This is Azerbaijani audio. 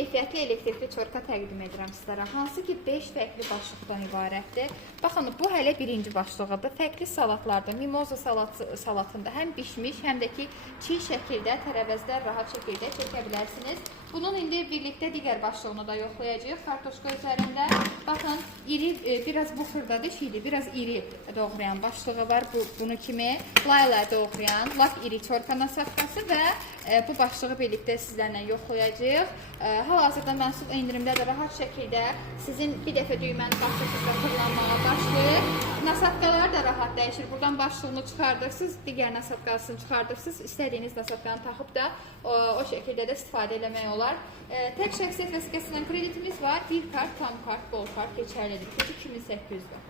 keyfiyyətli elektrikli çorka təqdim edirəm sizlərə. Hansı ki 5 fərqli başlıqdan ibarətdir. Baxın, bu hələ birinci başlığıdır. Fərqli salatlarda, mimoza salatında həm bişmiş, həm də ki çiğ şəkildə tərəvəzlər rahat şəkildə çəkə bilərsiniz. Bunun indi birlikdə digər başlığını da yoxlayacağıq. Kartoşka üzərində. Baxın, iri, biraz bu xırda dişiydi, biraz iri doğrayan başlığı var. Bunu kimi layla doğrayan, lap iri çorka nasafkası və bu başlığı birlikdə sizlərlə yoxlayacağıq. Hal-hazırda məhsul endirimdə də rahat şəkildə sizin bir dəfə düyməni basırsınızda kullanmağa başlayır. Nasafkalar da rahat dəyişir. Buradan başlığını çıxardırsınız, digər nasafkasını çıxardırsınız. İstədiyiniz nasafkanı taxıb da o şəkildə də istifadə eləmək olar. Tək şəxsiyyət vəsiqəsindən kreditimiz var. Bir kart, tam kart, bol kart keçərlidir. 2800 var.